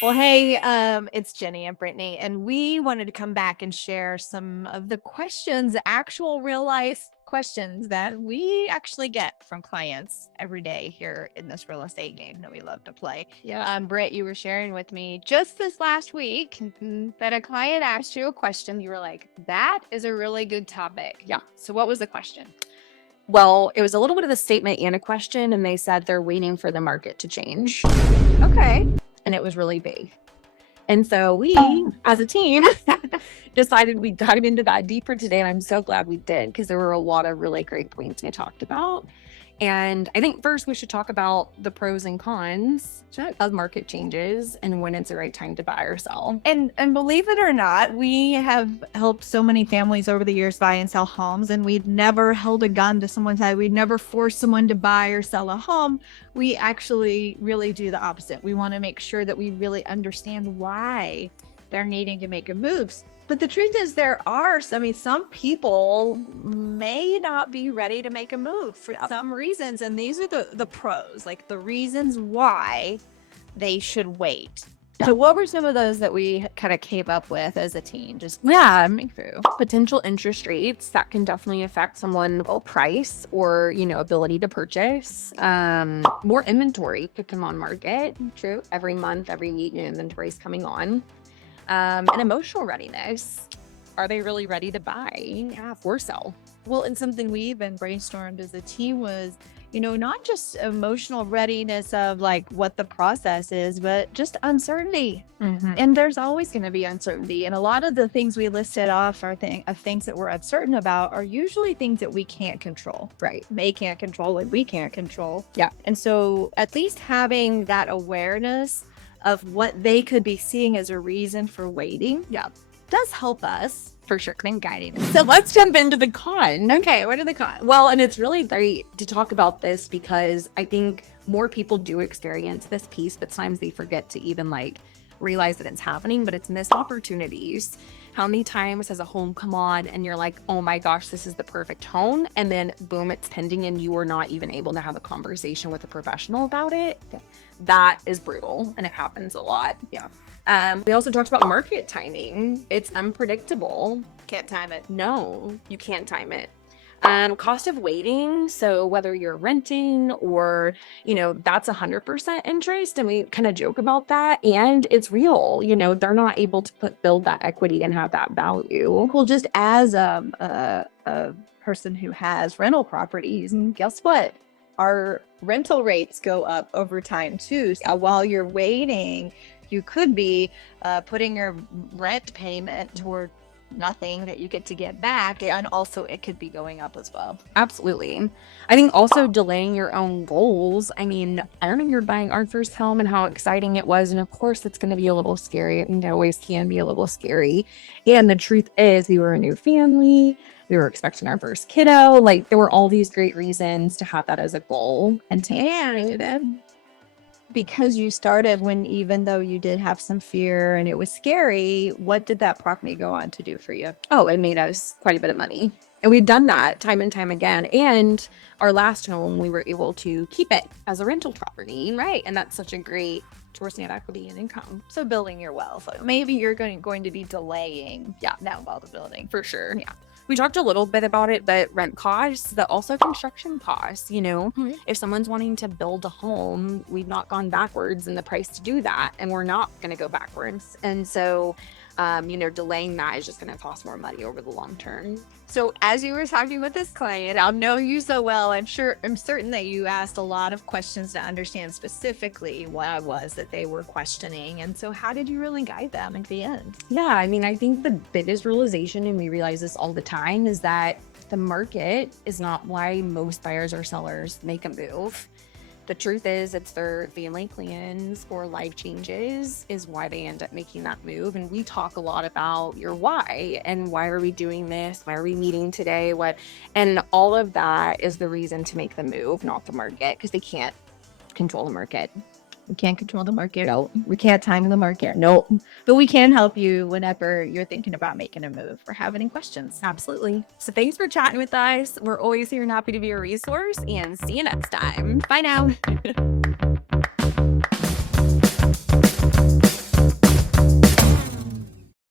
Well, hey, it's Jennie and Britney, and we wanted to come back and share some of the questions, actual real life questions that we actually get from clients every day here in this real estate game that we love to play. Yeah. Britt, you were sharing with me just this last week that a client asked you a question. You were like, that is a really good topic. Yeah. So what was the question? Well, it was a little bit of a statement and a question, and they said they're waiting for the market to change. Okay. And it was really big. And so we, as a team, decided we'd dive into that deeper today. And I'm so glad we did, because there were a lot of really great points we talked about. And I think first we should talk about the pros and cons of market changes and when it's the right time to buy or sell. And believe it or not, we have helped so many families over the years buy and sell homes, and we've never held a gun to someone's head. We'd never forced someone to buy or sell a home. We actually really do the opposite. We want to make sure that we really understand why they're needing to make a move. But the truth is some people may not be ready to make a move for some reasons. And these are the pros, like the reasons why they should wait. So what were some of those that we kind of came up with as a team? Just me through potential interest rates that can definitely affect someone's price or, ability to purchase. More inventory could come on market. True. Every month, every week, new inventory is coming on. And emotional readiness. Are they really ready to buy? Yeah, for sell? Well, and something we even brainstormed as a team was, not just emotional readiness of like what the process is, but just uncertainty. Mm-hmm. And there's always going to be uncertainty. And a lot of the things we listed off are things that we're uncertain about are usually things that we can't control. Right. They can't control and we can't control. Yeah. And so at least having that awareness of what they could be seeing as a reason for waiting, does help us. For sure. And guiding. So let's jump into the con. Okay, what are the cons? Well, and it's really great to talk about this because I think more people do experience this piece, but sometimes they forget to even realize that it's happening, but it's missed opportunities. How many times has a home come on and you're like, oh my gosh, this is the perfect home. And then boom, it's pending and you are not even able to have a conversation with a professional about it. That is brutal. And it happens a lot. Yeah. We also talked about market timing. It's unpredictable. Can't time it. No, you can't time it. Cost of waiting. So whether you're renting or, that's 100% interest. And we kind of joke about that. And it's real, they're not able to build that equity and have that value. Well, just as a person who has rental properties, and guess what? Our rental rates go up over time too. So while you're waiting, you could be putting your rent payment toward nothing that you get to get back, and also it could be going up as well. Absolutely. I think also delaying your own goals. I mean, I remember buying our first home and how exciting it was, and of course it's going to be a little scary, and it always can be a little scary. And the truth is, we were a new family, we were expecting our first kiddo, there were all these great reasons to have that as a goal. And because you started when, even though you did have some fear and it was scary, what did that property go on to do for you? Oh, it made us quite a bit of money. And we've done that time and time again. And our last home, we were able to keep it as a rental property. Right. And that's such a great source of equity and income. So building your wealth. Maybe you're going to be delaying now while the building. For sure. Yeah. We talked a little bit about it, but rent costs, but also construction costs, Mm-hmm. If someone's wanting to build a home, we've not gone backwards in the price to do that, and we're not going to go backwards. And so, delaying that is just going to cost more money over the long term. So as you were talking with this client, I'll know you so well. I'm certain that you asked a lot of questions to understand specifically what it was that they were questioning. And so how did you really guide them at the end? Yeah, I mean, I think the biggest realization, and we realize this all the time, is that the market is not why most buyers or sellers make a move. The truth is, it's their family plans or life changes is why they end up making that move. And we talk a lot about your why and why are we doing this? Why are we meeting today? And all of that is the reason to make the move, not the market, because they can't control the market. We can't control the market. No. We can't time the market. No. But we can help you whenever you're thinking about making a move or have any questions. Absolutely. So thanks for chatting with us. We're always here and happy to be a resource, and see you next time. Bye now.